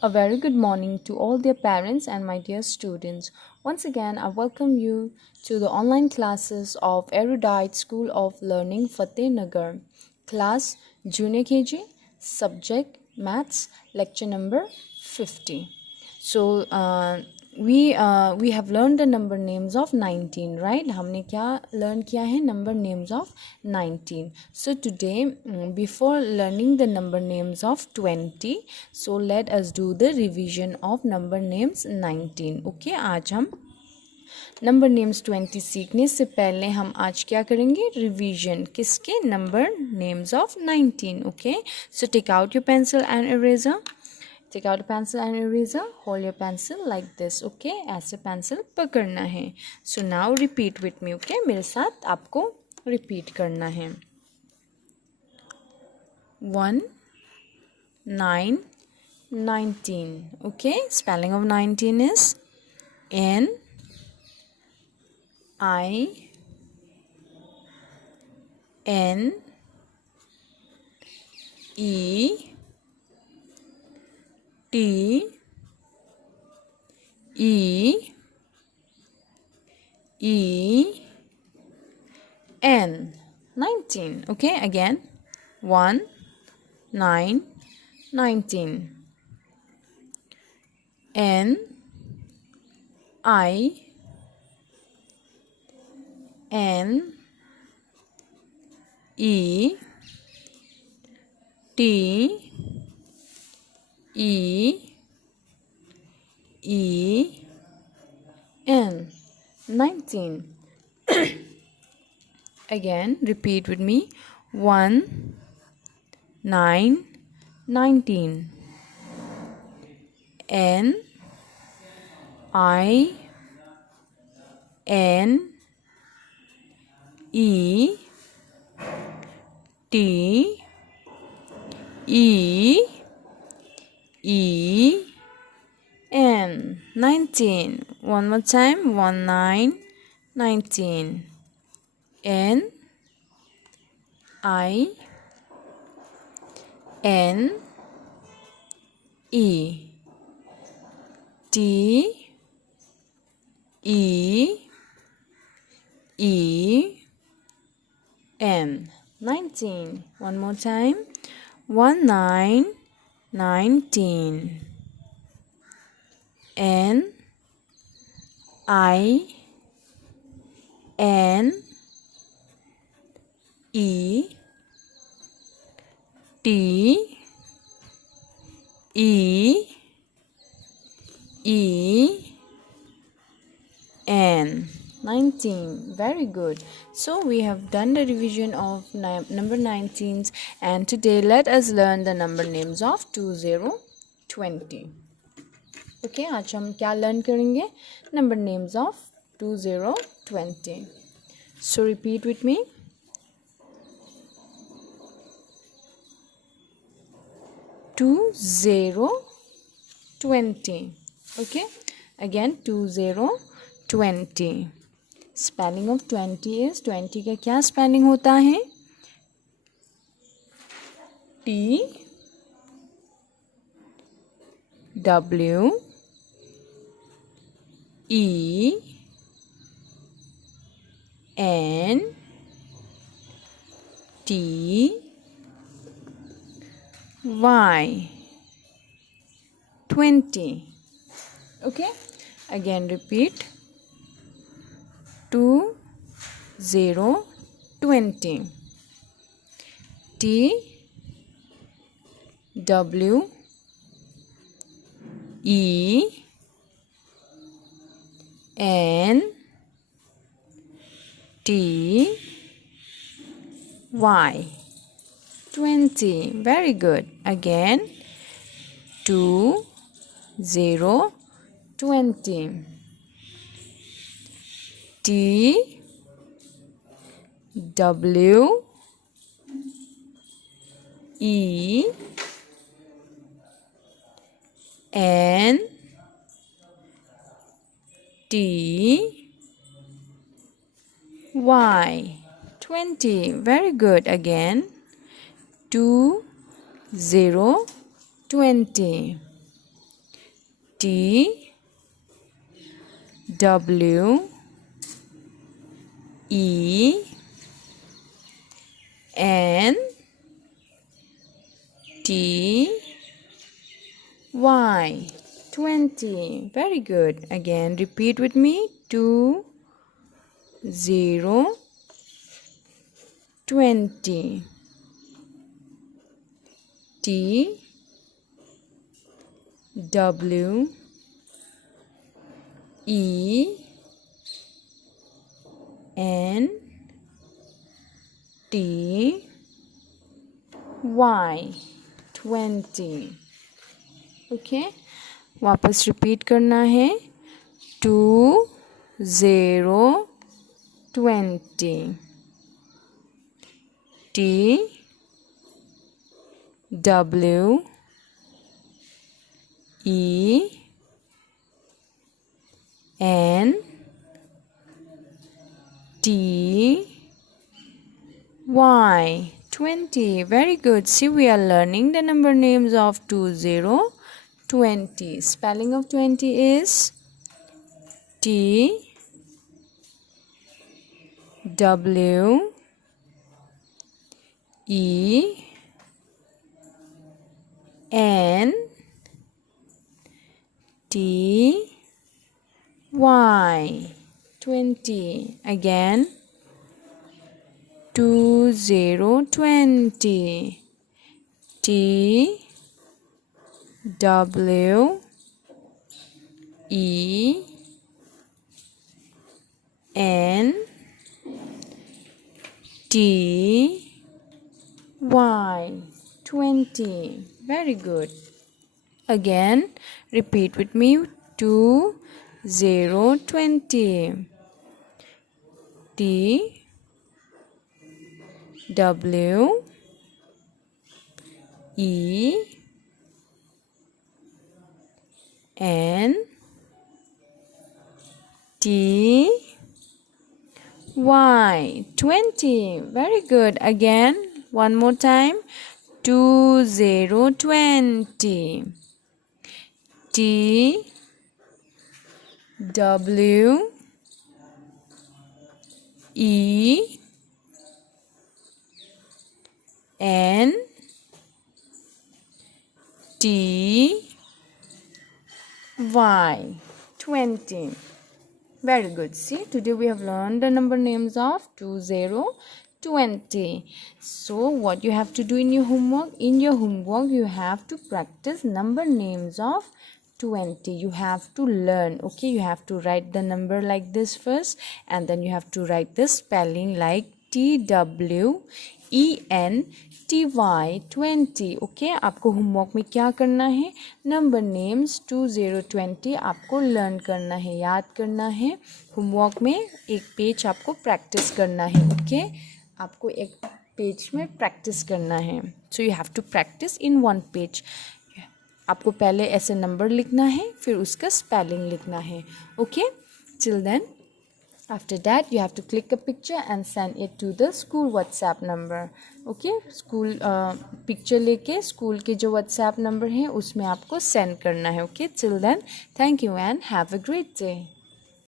A very good morning to all their parents and my dear students. Once again, I welcome you to the online classes of Erudite School of Learning Fatehnagar. Class Junior KG, Subject Maths, Lecture number 50. So, we have learned the number names of 19, right? हमने क्या learn किया है? Number names of 19. So today, before learning the number names of 20, so let us do the revision of number names 19. Okay, आज हम number names 20 सीखने से पहले हम आज क्या करेंगे? रिवीजन किसके? Number names of 19. Okay, so take out your pencil and eraser. Take out a pencil and eraser. Hold your pencil like this. Okay, ऐसे पेंसिल पकड़ना है. So now repeat with me. Okay, मेरे साथ आपको repeat करना है. 1 9 19. Okay, spelling of 19 is N I N E T E E N 19. Okay, again 1 9 19. N I N E T E E N 19. Again, repeat with me. 1 9 19. N I N E T E E N 19. One more time. 1 9 19. N I N E T E E N 19. One more time. 1 9 19. N I N E T E E N 19. Very good. So we have done the revision of number 19s, and today let us learn the number names of 2020. Okay, आज हम क्या learn करेंगे? Number names of 2020. So repeat with me. 2020. Okay, again 2020. Spelling of 20 is 20 का क्या spelling होता है? T W E N T Y 20. Okay, again repeat. 2020. T W E N T Y 20. Very good. Again 2020. T W E N T Y 20. Very good. Again 2020. T W E N T Y 20. Very good. Again, repeat with me. 2 0 20. T W E N T Y 20. Okay वापस repeat करना है. 2 0 20. T W E N T Y 20. Very good. See, we are learning the number names of 20 20. Spelling of 20 is T W E N T Y 20. Again 20 20. T W E N T Y 20. Very good. Again, repeat with me. 20 20. T W E N T Y 20. Very good. Again, one more time. 20 20. T W E N T Y 20. Very good. See, today we have learned the number names of 20 20. So what you have to do in your homework? In your homework you have to practice number names of 20. You have to learn. Okay, you have to write the number like this first, and then you have to write the spelling like TWENTY 20. Okay आपको homework में क्या करना है? Number names 2020 आपको learn करना है, याद करना है. होमवर्क में एक पेज आपको प्रैक्टिस करना है. ओके आपको एक पेज में प्रैक्टिस करना है. So you have to practice in one page. आपको पहले ऐसे नंबर लिखना है, फिर उसका स्पेलिंग लिखना है. Okay till then after that you have to click a picture and send it to the school WhatsApp number. okay school picture लेके स्कूल के जो WhatsApp number है उसमें आपको send करना है. okay till then thank you and have a great day.